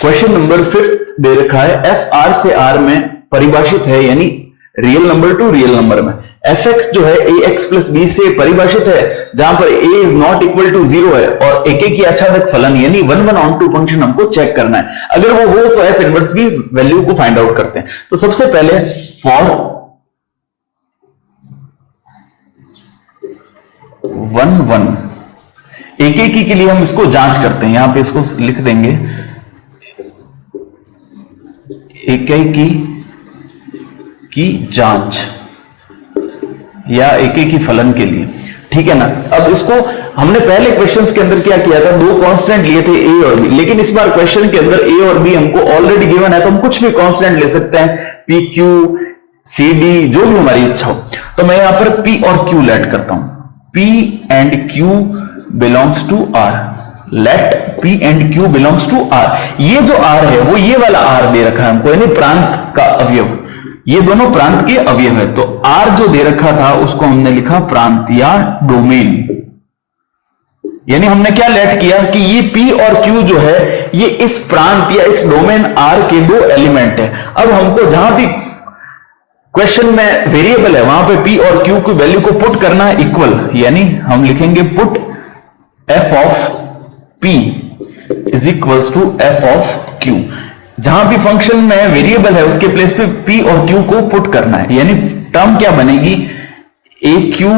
Question number 5 दे रखा है F R से आर में परिभाषित है, यानी real number two real number में एफ एक्स जो है ए एक्स प्लस बी से परिभाषित है, जहां पर ए इज नॉट इक्वल टू 0 है और एक की आच्छादक फलन यानी 1 1 ऑन टू फंक्शन हमको चेक करना है। अगर वो हो तो एफ इनवर्स बी वैल्यू को फाइंड आउट करते हैं। तो सबसे पहले फॉर 1 1 एक के लिए हम इसको जांच करते हैं, यहां पे इसको लिख देंगे एकेकी की जांच या एकेकी फलन के लिए, ठीक है ना। अब इसको हमने पहले क्वेश्चंस के अंदर क्या किया था, दो कांस्टेंट लिए थे ए और बी, लेकिन इस बार क्वेश्चन के अंदर ए और बी हमको ऑलरेडी गिवन है, तो हम कुछ भी कांस्टेंट ले सकते हैं, पी क्यू सी डी जो भी हमारी इच्छा हो। तो मैं यहां पर पी और क्यू लेट करता हूं, P and Q belongs to R, let P एंड Q बिलोंग्स टू R। ये जो R है वो ये वाला R दे रखा है हमको, यानी प्रांत का अवयव, ये दोनों प्रांत के अवयव है। तो R जो दे रखा था उसको हमने लिखा प्रांत या डोमेन, यानी हमने क्या लेट किया कि ये P और Q जो है ये इस प्रांत या इस डोमेन R के दो एलिमेंट है। अब हमको जहां भी क्वेश्चन में वेरिएबल है वहां पे P और Q की वैल्यू को पुट करना है इक्वल, यानी हम लिखेंगे put f of P is equals to f of Q। जहां भी फंक्शन में वेरिएबल है उसके प्लेस पे P और Q को पुट करना है, यानी टर्म क्या बनेगी, ए क्यू,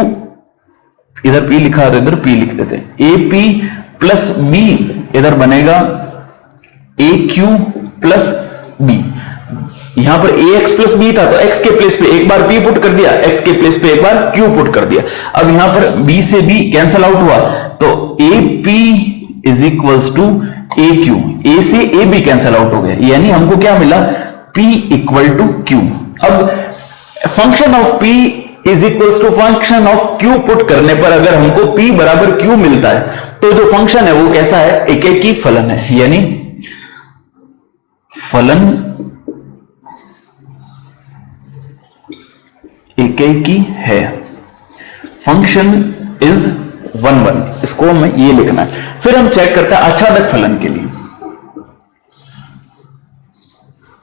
इधर P लिखा तो इधर P लिख देते हैं, ए पी प्लस बी, इधर बनेगा ए क्यू प्लस बी। यहां पर ए एक्स प्लस बी था तो एक्स के प्लेस पे एक बार P पुट कर दिया, एक्स के प्लेस पे एक बार Q पुट कर दिया। अब यहां पर B से B कैंसल आउट हुआ तो A P is equals to A Q, A से ए भी कैंसल आउट हो गया, यानी हमको क्या मिला, P इक्वल टू क्यू। अब function of P is equals to function of Q put करने पर अगर हमको P बराबर Q मिलता है तो जो फंक्शन है वो कैसा है, एकेकी फलन है, यानी फलन एकेकी है, फंक्शन इज 1 1, इसको हमें ये लिखना है। फिर हम चेक करते हैं आच्छादक फलन के लिए,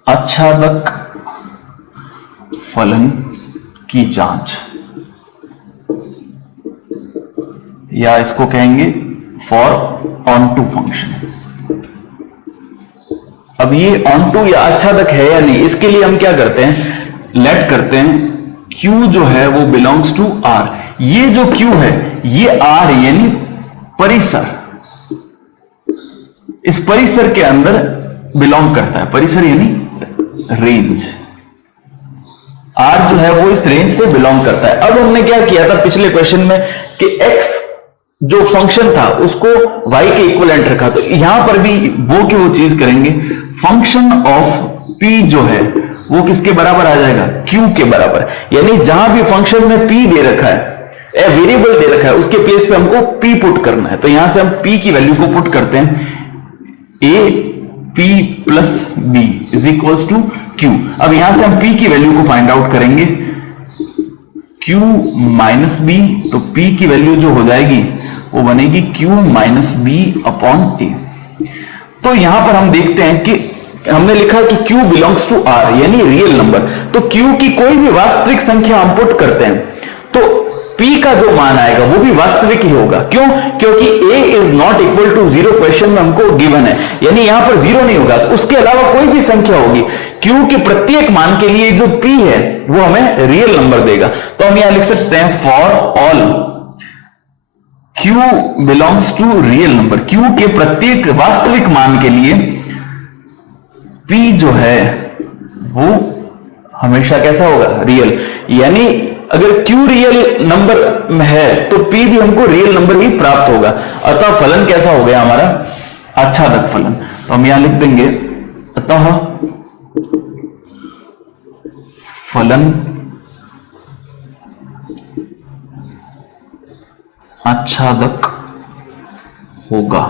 आच्छादक फलन की जांच, या इसको कहेंगे फॉर ऑन टू फंक्शन। अब ये ऑन टू या आच्छादक है या नहीं, इसके लिए हम क्या करते हैं, लेट करते हैं Q जो है वो बिलोंग्स टू R। ये जो Q है ये R यानी परिसर, इस परिसर के अंदर बिलोंग करता है, परिसर यानी रेंज, R जो है वो इस रेंज से बिलोंग करता है। अब हमने क्या किया था पिछले क्वेश्चन में कि X जो फंक्शन था उसको Y के इक्विवेलेंट रखा, तो यहां पर भी वो की वो चीज करेंगे, फंक्शन ऑफ P जो है वो किसके बराबर आ जाएगा, Q के बराबर, यानी जहां भी फंक्शन में P दे रखा है, वेरिएबल दे रखा है, उसके प्लेस पे हमको P पुट करना है। तो यहां से हम P की वैल्यू को पुट करते हैं, A P plus B is equals to Q। अब यहां से हम P की वैल्यू को फाइंड आउट करेंगे, Q माइनस B, तो P की वैल्यू जो हो जाएगी वो बनेगी Q minus B upon A। तो यहां पर हम देखते हैं कि हमने लिखा कि Q बिलोंग्स टू R यानी रियल नंबर, तो Q की कोई भी वास्तविक संख्या हम पुट करते हैं तो P का जो मान आएगा वो भी वास्तविक ही होगा। क्यों, क्योंकि A is not equal to 0 question में हमको गिवन है, यानी यहां पर 0 नहीं होगा, तो उसके अलावा कोई भी संख्या होगी Q के प्रत्येक मान के लिए जो P है वो हमें रियल नंबर देगा। तो हम यहां लिख सकते हैं for all Q belongs to real number, Q के प्रत्येक वास्तविक मान के लिए P जो है वो हमेशा कैसा होगा, रियल, यानी अगर Q रियल नंबर में है तो P भी हमको रियल नंबर ही प्राप्त होगा। अतः फलन कैसा हो गया हमारा, आच्छादक फलन। तो हम यहां लिख देंगे अतः फलन आच्छादक होगा,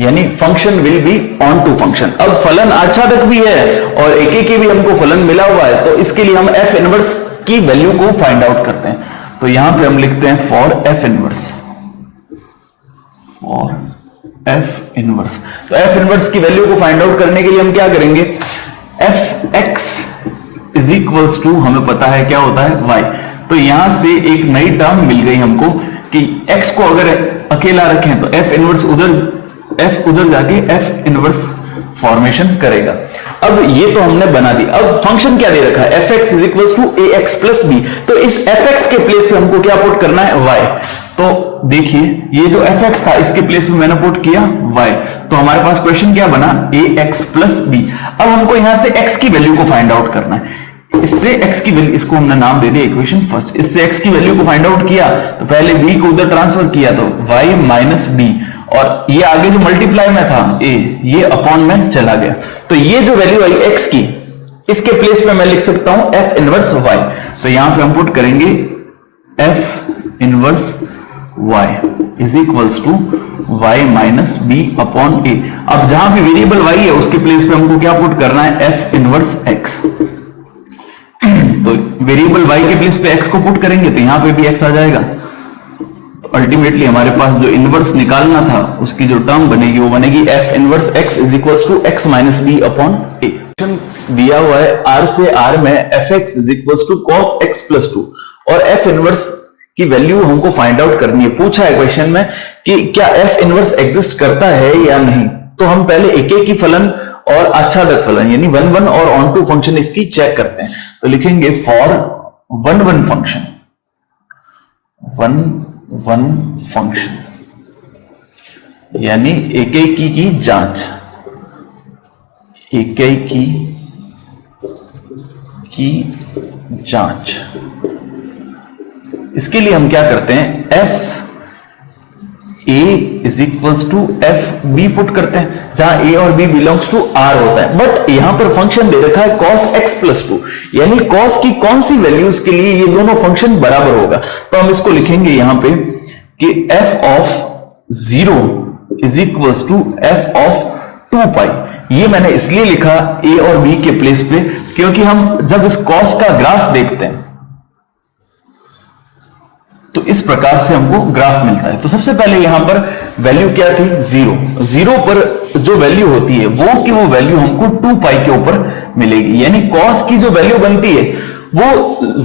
यानी function will be onto function. अब फलन आच्छादक भी है और एक भी हमको फलन मिला हुआ है, तो इसके लिए हम एफ इनवर्स की वैल्यू को फाइंड आउट करते हैं। तो यहां पे हम लिखते हैं for f inverse, for f inverse. तो एफ इनवर्स की वैल्यू को फाइंड आउट करने के लिए हम क्या करेंगे, f x is equals to, हमें पता है क्या होता है, वाई। तो यहां से एक नई टर्म मिल गई हमको कि x को अगर अकेला रखें तो f इनवर्स उधर जाके f इनवर्स फॉर्मेशन करेगा। अब ये तो हमने बना दी। अब फंक्शन क्या दे रखा है, fx is equals to ax plus b. तो इस fx के प्लेस पे हमको क्या पुट करना है, y। तो देखिए ये जो fx था इसके प्लेस पे मैंने पुट किया y। तो हमारे पास क्वेश्चन क्या बना, ax प्लस बी। अब हमको यहां से x की वैल्यू को फाइंड आउट करना है। इससे x की वैल्यू, इसको हमने नाम दे दिया इक्वेशन फर्स्ट। इससे x की वैल्यू को फाइंड आउट किया तो पहले b को उधर ट्रांसफर किया तो y माइनस बी, और ये आगे जो मल्टीप्लाई में था a, ये अपॉन में चला गया। तो ये जो वैल्यू आई x की, इसके प्लेस पे मैं लिख सकता हूं f इनवर्स y। तो यहां पे हम पुट करेंगे f inverse y is equals to y minus b upon a। अब जहां भी वेरिएबल y है उसके प्लेस पे हमको क्या पुट करना है, f इनवर्स x। तो वेरिएबल y के प्लेस पे x को पुट करेंगे तो यहां पे भी x आ जाएगा। तो अल्टीमेटली हमारे पास जो इनवर्स निकालना था उसकी जो टर्म बनेगी वो बनेगी f inverse x is equals to x minus b upon a। दिया हुआ है r से r में fx is equals to cos x plus 2 और f इनवर्स की वैल्यू हमको फाइंड आउट करनी है। पूछा है क्वेश्चन में कि क्या f इनवर्स एग्जिस्ट करता है या नहीं। तो हम पहले एकेकी फलन और आच्छादक फलन यानी 1 1 और ऑन टू फंक्शन इसकी चेक करते हैं। तो लिखेंगे फॉर 1 1 फंक्शन, 1 1 फंक्शन यानी एकेकी की जांच, एकेकी की जांच। इसके लिए हम क्या करते हैं, f a is equals to f b put करते हैं, जहां a और b बिलोंग्स टू r होता है। बट यहां पर फंक्शन दे रखा है cos x प्लस 2, यानी cos की कौन सी वैल्यूज के लिए ये दोनों फंक्शन बराबर होगा। तो हम इसको लिखेंगे यहां पे कि f of 0 is equals to f of 2 pi. ये मैंने इसलिए लिखा a और b के प्लेस पे क्योंकि हम जब इस cos का ग्राफ देखते हैं तो इस प्रकार से हमको ग्राफ मिलता है। तो सबसे पहले यहां पर वैल्यू क्या थी, 0। 0 पर जो वैल्यू होती है वो वैल्यू हमको 2 पाई के ऊपर मिलेगी, यानी cos की जो वैल्यू बनती है वो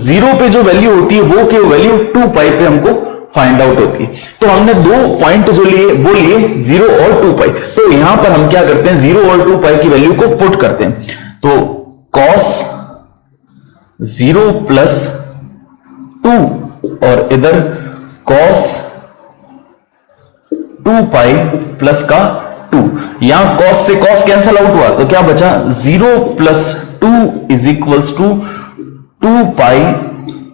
0 पे जो वैल्यू होती है वो वैल्यू 2 पाई पे हमको फाइंड आउट होती है। तो हमने दो पॉइंट जो लिए वो लिए 0 और 2 पाई। तो यहां पर हम क्या करते हैं, 0 और 2 पाई की वैल्यू को पुट करते हैं। तो cos 0 प्लस 2 और इधर cos 2 पाई प्लस का 2, यहां cos से cos कैंसल आउट हुआ तो क्या बचा, 0 plus 2 is equals to 2 pi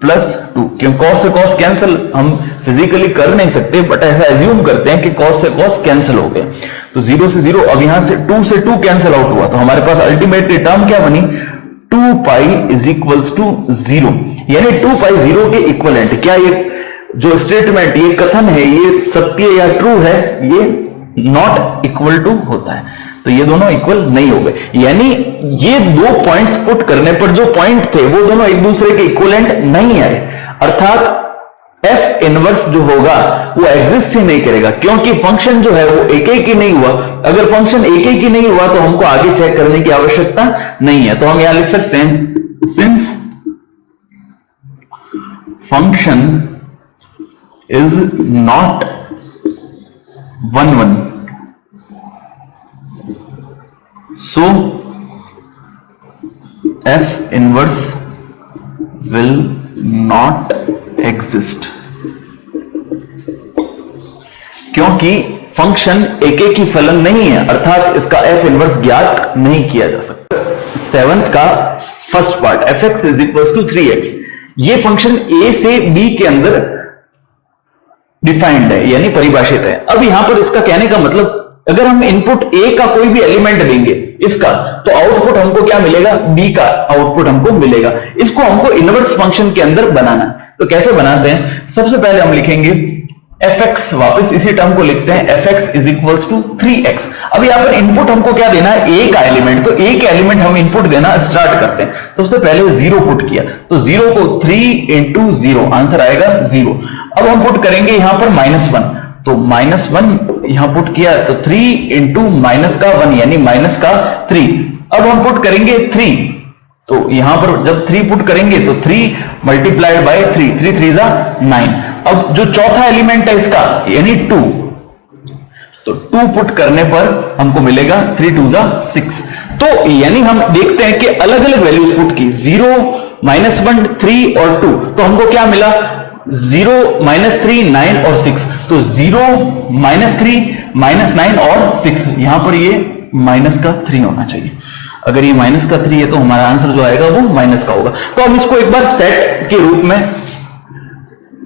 plus 2। क्यों, cos से cos कैंसल हम फिजिकली कर नहीं सकते बट ऐसा एज्यूम करते हैं कि cos से cos कैंसल हो गया। तो 0 से 0, अब यहां से 2 से 2 कैंसल आउट हुआ तो हमारे पास अल्टीमेटली टर्म क्या बनी, 2 पाई इज इक्वल्स टू 0, यानी 2 पाई 0 के इक्वलेंट। क्या ये जो स्टेटमेंट, ये कथन है, ये सत्य या ट्रू है, ये नॉट इक्वल टू होता है। तो ये दोनों इक्वल नहीं हो गए, यानी ये दो पॉइंट्स पुट करने पर जो पॉइंट थे वो दोनों एक दूसरे के इक्वलेंट नहीं आए, अर्थात एफ इनवर्स जो होगा वो एग्जिस्ट ही नहीं करेगा क्योंकि फंक्शन जो है वो एक ही नहीं हुआ। अगर फंक्शन एक ही नहीं हुआ तो हमको आगे चेक करने की आवश्यकता नहीं है। तो हम यहां लिख सकते हैं, since function is not 1 1, so f inverse will not exist। क्योंकि फंक्शन एक ही फलन नहीं है, अर्थात इसका f इनवर्स ज्ञात नहीं किया जा सकता। 7th का first part, fx is equals to 3x, ये फंक्शन a से b के अंदर डिफाइंड है यानी परिभाषित है। अब यहां पर इसका कहने का मतलब, अगर हम इनपुट a का कोई भी एलिमेंट देंगे इसका, तो आउटपुट हमको क्या मिलेगा, b का आउटपुट हमको मिलेगा। इसको हमको इनवर्स फंक्शन के अंदर बनाना है। तो कैसे बनाते हैं, सबसे पहले हम लिखेंगे fx, वापस इसी टर्म को लिखते हैं, fx is equals to 3x। अब यहां पर इनपुट हमको क्या देना है, a का एलिमेंट। तो a के एलिमेंट हम इनपुट देना स्टार्ट करते हैं। सबसे पहले 0 पुट किया तो 0 को 3 इंटू 0, आंसर आएगा 0। अब हम पुट करेंगे यहां पर -1, तो -1 यहां पुट किया तो 3 इंटू माइनस का 1 यानी माइनस का 3। अब हम पुट करेंगे 3, तो यहां पर जब 3 पुट करेंगे तो 3 मल्टीप्लाइड बाय 3, 3 3 जा 9। अब जो चौथा एलिमेंट है इसका यानी 2, तो 2 पुट करने पर हमको मिलेगा 3 2 जा 6। तो यानी हम देखते हैं कि अलग अलग वैल्यूज पुट की 0 -1 3 और 2, तो हमको क्या मिला 0 -3 9 और 6। तो 0 -3 -9 और 6, यहां पर ये माइनस का 3 होना चाहिए। अगर ये माइनस का 3 है तो हमारा आंसर जो आएगा वो माइनस का होगा। तो हम इसको एक बार सेट के रूप में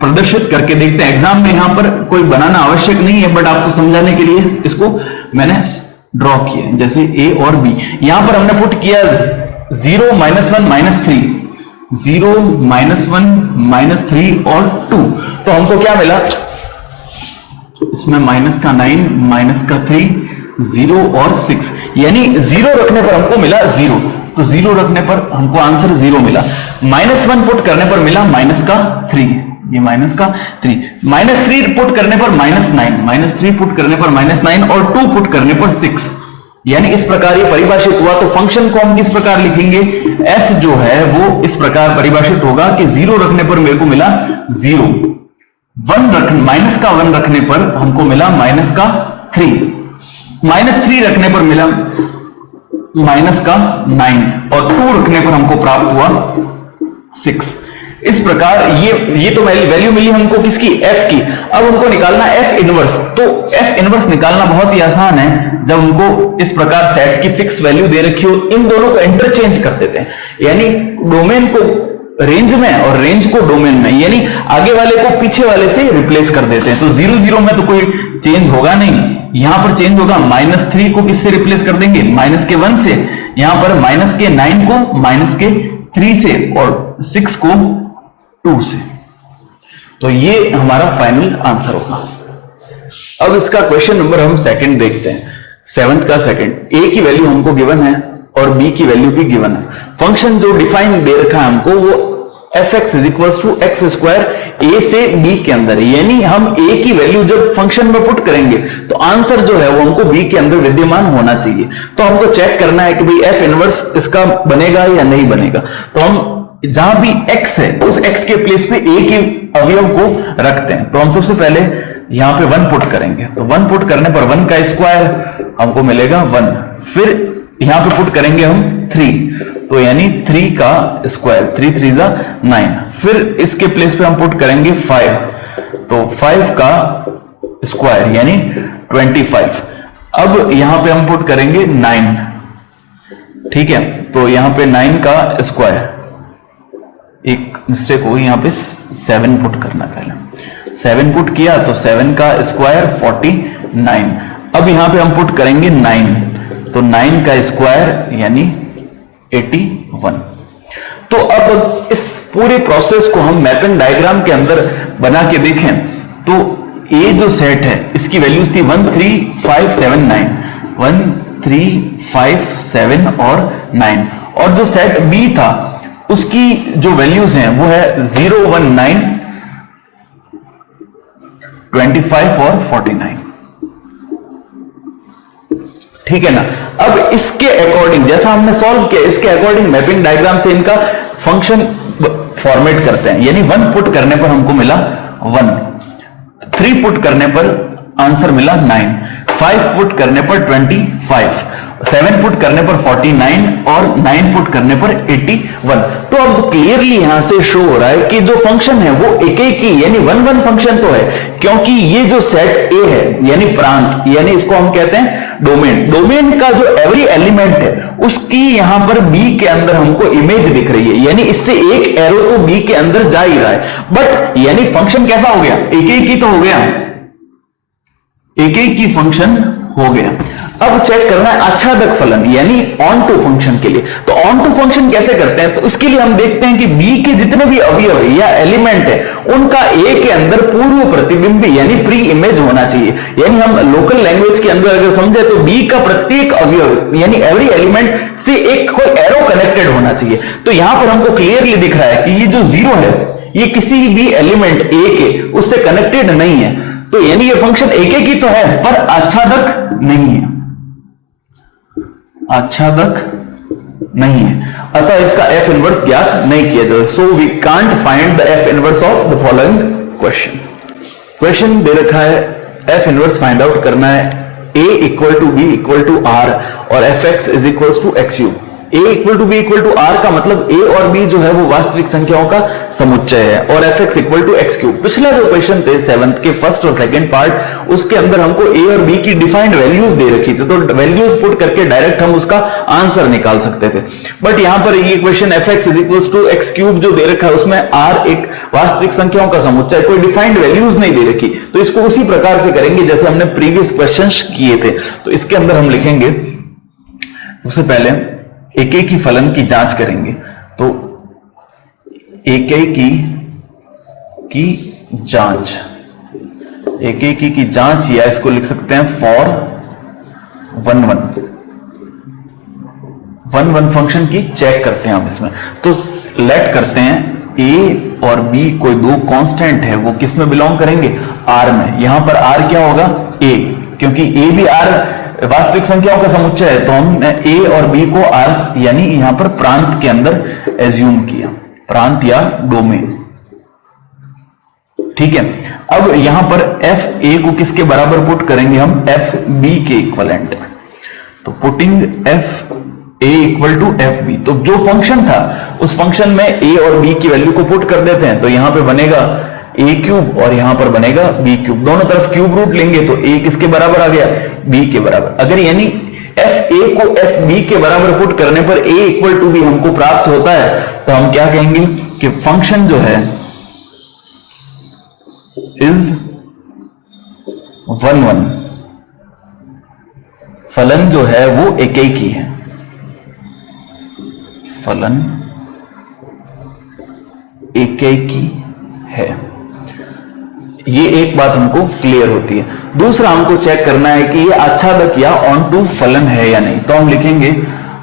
प्रदर्शित करके देखते हैं। एग्जाम में यहां पर कोई बनाना आवश्यक नहीं है, बट आपको समझाने के लिए इसको मैंने ड्रॉ किया। जैसे ए और बी, यहां पर हमने पुट किया 0 -1 -3, 0 -1 -3 और 2, तो हमको क्या मिला इसमें माइनस का 9 माइनस का 3 0 और 6, यानी 0 रखने पर हमको मिला 0, तो 0 रखने पर हमको आंसर 0 मिला। -1 पुट करने पर मिला माइनस का 3, ये माइनस का 3, -3 पुट करने पर -9, -3 पुट करने पर -9 और 2 पुट करने पर 6, यानी इस प्रकार ये परिभाषित हुआ। तो फंक्शन को हम किस प्रकार लिखेंगे, f जो है वो इस प्रकार परिभाषित होगा कि 0 रखने पर मेरे को मिला 0, माइनस का 1 रखने पर हमको मिला माइनस का 3, -3 रखने पर मिला माइनस का 9 और 2 रखने पर हमको प्राप्त हुआ 6। इस प्रकार ये तो वैल्यू मिली हमको किसकी, f की। अब हमको निकालना f इनवर्स। तो f इनवर्स निकालना बहुत ही आसान है। जब हमको इस प्रकार सेट की फिक्स वैल्यू दे रखी हो, इन दोनों को इंटरचेंज कर देते हैं, यानी डोमेन को रेंज में और रेंज को डोमेन में, यानी आगे वाले को पीछे वाले से रिप्लेस कर देते हैं। तो 0 0 में तो कोई चेंज होगा नहीं, यहां पर चेंज होगा। -3 को किससे रिप्लेस कर देंगे, -1 से। यहां पर -9 को -3 से और 6 को 2 से। तो ये हमारा फाइनल आंसर होगा। अब इसका क्वेश्चन नंबर हम सेकंड देखते हैं, 7th का सेकंड। ए की वैल्यू हमको गिवन है और बी की वैल्यू भी गिवन है। फंक्शन जो डिफाइन दे रखा है हमको वो fx = x² a से b के अंदर है, यानी हम a की वैल्यू जब फंक्शन में पुट करेंगे तो आंसर जो है वो हमको b के अंदर विद्यमान होना चाहिए। तो हमको चेक करना है कि भाई f इनवर्स इसका बनेगा या नहीं बनेगा। तो हम जहां भी x है उस x के प्लेस पे a के अवयव को रखते हैं। तो हम सबसे पहले यहां पे 1 पुट करेंगे, तो 1 पुट करने पर 1 का स्क्वायर हमको मिलेगा 1। फिर यहां पे पुट करेंगे हम 3, तो यानी 3 का स्क्वायर, 3 3 जा 9। फिर इसके प्लेस पे हम पुट करेंगे 5, तो 5 का स्क्वायर यानी 25। अब यहां पे हम पुट करेंगे 9, ठीक है। तो यहां पे 9 का स्क्वायर, एक मिस्टेक होगी यहां पे 7 पुट करना, पहले 7 पुट किया तो 7 का स्क्वायर 49। अब यहां पे हम पुट करेंगे 9, तो 9 का स्क्वायर यानी 81। तो अब इस पूरे प्रोसेस को हम मैपिंग डायग्राम के अंदर बना के देखें तो ये जो सेट है इसकी वैल्यूज थी 1 3 5 7 9, 1 3 5 7 और 9। और जो सेट बी था उसकी जो वैल्यूज हैं वो है 0 1 9 25 और 49, ठीक है ना। अब इसके अकॉर्डिंग जैसा हमने सॉल्व किया, इसके अकॉर्डिंग मैपिंग डायग्राम से इनका फंक्शन फॉर्मेट करते हैं। यानी 1 पुट करने पर हमको मिला 1, 3 पुट करने पर आंसर मिला 9, 5 पुट करने पर 25, 7 पुट करने पर 49 और 9 पुट करने पर 81। तो अब क्लियरली यहां से शो हो रहा है कि जो फंक्शन है वो एक ही यानी 1 1 फंक्शन तो है, क्योंकि ये जो सेट ए है यानी प्रांत, यानी इसको हम कहते हैं डोमेन। डोमेन का जो एवरी एलिमेंट है उसकी यहां पर बी के अंदर हमको इमेज दिख रही है, यानी इससे एक एरो तो बी के अंदर जा ही रहा है। बट यानी फंक्शन कैसा हो गया, एक ही तो हो गया, एक ही फंक्शन हो गया। अब चेक करना है आच्छादक फलन यानी ऑन टू फंक्शन के लिए। तो ऑन टू फंक्शन कैसे करते हैं, तो इसके लिए हम देखते हैं कि बी के जितने भी अवयव या एलिमेंट है उनका ए के अंदर पूर्व प्रतिबिंब यानी प्री इमेज होना चाहिए। यानी हम लोकल लैंग्वेज के अंदर अगर समझे तो बी का प्रत्येक अवयव यानी एवरी एलिमेंट से एक कोई एरो कनेक्टेड होना चाहिए। तो यहां पर हमको क्लियरली दिख रहा है कि ये जो 0 है ये किसी भी एलिमेंट ए के उससे कनेक्टेड नहीं है। तो यानी ये फंक्शन एक ही तो है पर आच्छादक नहीं है, आच्छादक नहीं है, अतः इसका एफ इनवर्स ज्ञात नहीं किया जाए। So we can't find the F inverse of the following question. Question दे रखा है एफ इनवर्स फाइंड आउट करना है, a equal to B equal to R और F x is equal to x cube. a equal to B equal to R का मतलब a और b जो है वो वास्तविक संख्याओं का समुच्चय है और F x equal to x cube. पिछला जो क्वेश्चन थे 7th के फर्स्ट और सेकंड पार्ट, उसके अंदर हमको a और b की डिफाइंड वैल्यूज दे रखी थी, तो वैल्यूज पुट करके डायरेक्ट हम उसका आंसर निकाल सकते थे। बट यहां पर ये question f x is equal to x cube जो दे रखा है उसमें r एक वास्तविक संख्याओं का समुच्चय, कोई डिफाइंड वैल्यूज नहीं दे रखी, तो इसको उसी प्रकार से करेंगे जैसे हमने प्रीवियस क्वेश्चन किए थे। तो इसके अंदर हम लिखेंगे सबसे पहले एक की फलन की जांच करेंगे, तो एक की जांच, एक की जांच या इसको लिख सकते हैं फॉर 1 फंक्शन की चेक करते हैं हम इसमें। तो लेट करते हैं a और b कोई दो कांस्टेंट है, वो किस में बिलोंग करेंगे, r में। यहां पर r क्या होगा, a, क्योंकि a भी r वास्तविक संख्याओं का समुच्चय है, तो हम a और b को r यानी यहां पर प्रांत के अंदर एज्यूम किया, प्रांत या डोमेन। ठीक है, अब यहां पर एफ ए को किसके बराबर पुट करेंगे हम, एफ बी के इक्वलेंट। तो putting f a equal to f b, तो जो फंक्शन था उस फंक्शन में ए और बी की वैल्यू को पुट कर देते हैं, तो यहां पे बनेगा ए क्यूब और यहां पर बनेगा बी क्यूब, दोनों तरफ क्यूब रूट लेंगे तो ए किसके बराबर आ गया, बी के बराबर। अगर यानी एफ ए को एफ बी के बराबर पुट करने पर ए इक्वल टू बी हमको प्राप्त होता है, तो हम क्या कहेंगे कि फंक्शन जो है इज 1 फलन जो है वो एक ही है, फलन एक ही है। ये एक बात हमको क्लियर होती है। दूसरा हमको चेक करना है कि ये आच्छादक या ऑन टू फलन है या नहीं, तो हम लिखेंगे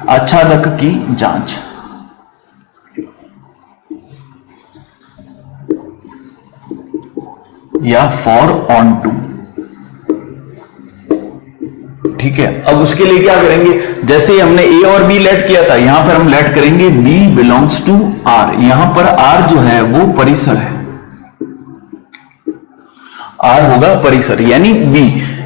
आच्छादक की जांच। या फॉर ऑन टू, ठीक है। अब उसके लिए क्या करेंगे, जैसे ही हमने a और b लेट किया था, यहां पर हम लेट करेंगे b बिलोंग्स टू r। यहां पर r जो है वो परिसर है, r होगा परिसर, यानी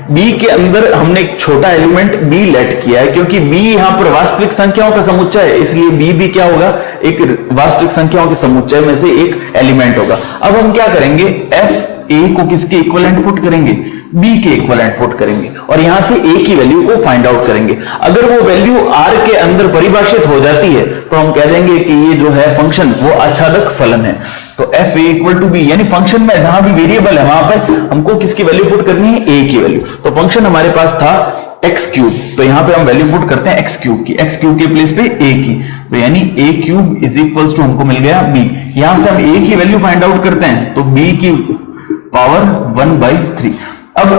b के अंदर हमने एक छोटा एलिमेंट b लेट किया है, क्योंकि b यहां पर वास्तविक संख्याओं का समुच्चय है, इसलिए b भी क्या होगा, एक वास्तविक संख्याओं के समुच्चय में से एक एलिमेंट होगा। अब हम क्या करेंगे, f a को किसके इक्विवेलेंट पुट करेंगे, b के इक्विवेलेंट पुट करेंगे और यहां से a की वैल्यू को फाइंड आउट करेंगे। अगर वो वैल्यू r के अंदर परिभाषित हो जाती है तो हम कह देंगे कि ये जो है फंक्शन वो आच्छादक फलन है। तो f a equal to b, यानी फंक्शन में जहां भी वेरिएबल है वहां पर हमको किसकी वैल्यू पुट करनी है, a की वैल्यू। तो फंक्शन हमारे पास था एक्स क्यूब, तो यहां पे हम वैल्यू पुट करते हैं एक्स क्यूब की, एक्स क्यूब के प्लेस पे a की, तो यानी a cube is equals to हमको मिल गया b। यहां से हम a की वैल्यू फाइंड आउट करते हैं, तो b की पावर 1/3। अब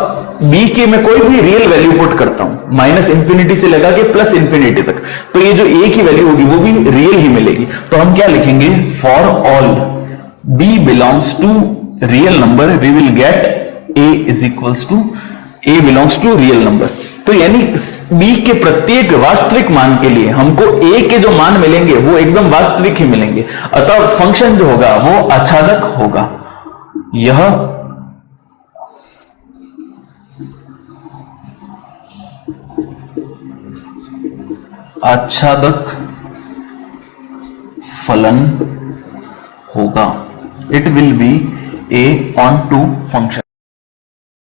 b के में कोई भी रियल वैल्यू पुट करता हूं, माइनस इंफिनिटी से लगा के प्लस इंफिनिटी तक, तो ये जो a की वैल्यू होगी वो भी रियल ही मिलेगी। तो हम क्या लिखेंगे, for all b belongs to real number we will get a is equals to a belongs to real number. तो यानी b के प्रत्येक वास्तविक मान के लिए हमको a के जो मान मिलेंगे वो एकदम वास्तविक ही मिलेंगे, अतः फंक्शन जो होगा वो आच्छादक होगा। यह आच्छादक फलन होगा, it will be a onto function.